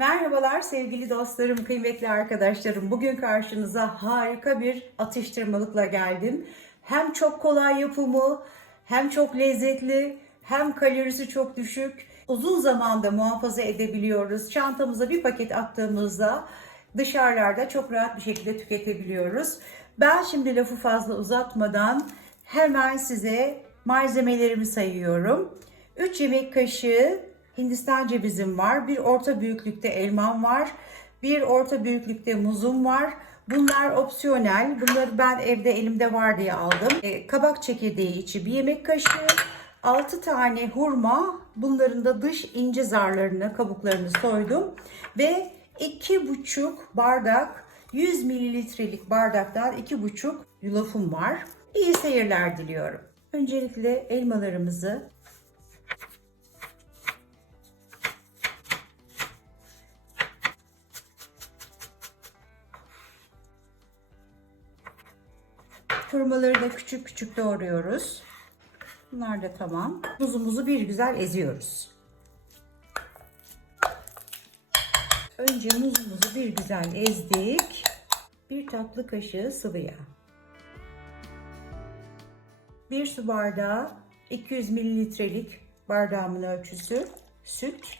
Merhabalar sevgili dostlarım, kıymetli arkadaşlarım. Bugün karşınıza harika bir atıştırmalıkla geldim. Hem çok kolay yapımı, hem çok lezzetli, hem kalorisi çok düşük. Uzun zamanda muhafaza edebiliyoruz. Çantamıza bir paket attığımızda dışarılarda çok rahat bir şekilde tüketebiliyoruz. Ben şimdi lafı fazla uzatmadan hemen size malzemelerimi sayıyorum. 3 yemek kaşığı Hindistan cevizim var. Bir orta büyüklükte elmam var. Bir orta büyüklükte muzum var. Bunlar opsiyonel. Bunları ben evde elimde var diye aldım. E, kabak çekirdeği içi bir yemek kaşığı. 6 tane hurma. Bunların da dış ince zarlarını, kabuklarını soydum. Ve 2,5 bardak 100 mililitrelik bardaktan 2,5 yulafım var. İyi seyirler diliyorum. Öncelikle elmalarımızı Hurmaları da küçük küçük doğruyoruz. Bunlar da tamam. Muzumuzu bir güzel eziyoruz. Önce muzumuzu bir güzel ezdik. Bir tatlı kaşığı sıvı yağ. Bir su bardağı 200 mililitrelik bardağımın ölçüsü süt.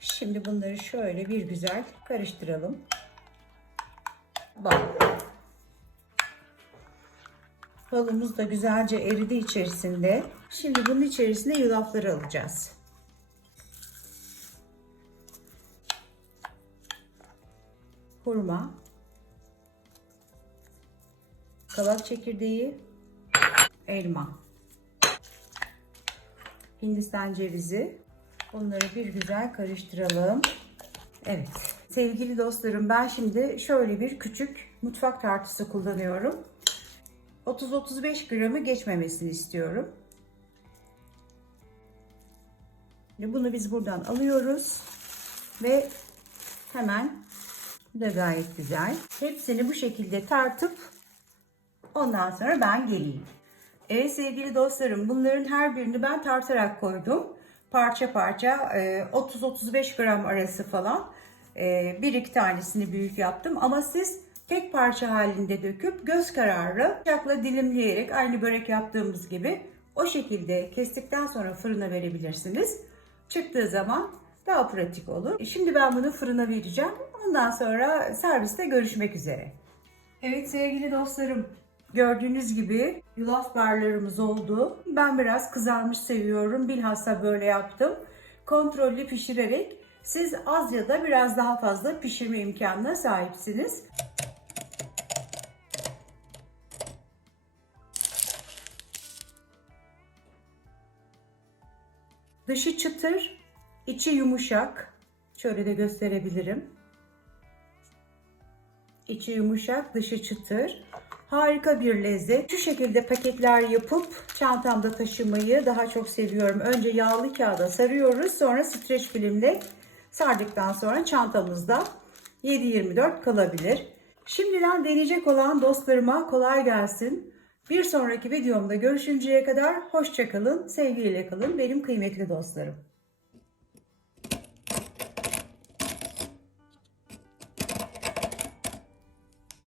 Şimdi bunları şöyle bir güzel karıştıralım. Bak. Balımız da güzelce eridi içerisinde. Şimdi bunun içerisine yulafları alacağız. Hurma. Kabak çekirdeği. Elma. Hindistan cevizi. Bunları bir güzel karıştıralım. Evet. Sevgili dostlarım ben şimdi şöyle bir küçük mutfak tartısı kullanıyorum. 30-35 gramı geçmemesini istiyorum. Bunu biz buradan alıyoruz ve hemen bu da gayet güzel. Hepsini bu şekilde tartıp ondan sonra ben geleyim. Evet sevgili dostlarım bunların her birini ben tartarak koydum. Parça parça 30-35 gram arası falan bir iki tanesini büyük yaptım ama siz tek parça halinde döküp göz kararı bıçakla dilimleyerek aynı börek yaptığımız gibi o şekilde kestikten sonra fırına verebilirsiniz. Çıktığı zaman daha pratik olur. Şimdi ben bunu fırına vereceğim. Ondan sonra serviste görüşmek üzere. Evet sevgili dostlarım gördüğünüz gibi yulaf barlarımız oldu. Ben biraz kızarmış seviyorum. Bilhassa böyle yaptım. Kontrollü pişirerek siz az ya da biraz daha fazla pişirme imkanına sahipsiniz. Dışı çıtır, içi yumuşak. Şöyle de gösterebilirim. İçi yumuşak, dışı çıtır. Harika bir lezzet. Şu şekilde paketler yapıp çantamda taşımayı daha çok seviyorum. Önce yağlı kağıda sarıyoruz. Sonra streç filmle sardıktan sonra çantamızda 7-24 kalabilir. Şimdiden deneyecek olan dostlarıma kolay gelsin. Bir sonraki videomda görüşünceye kadar hoşçakalın, sevgiyle kalın benim kıymetli dostlarım.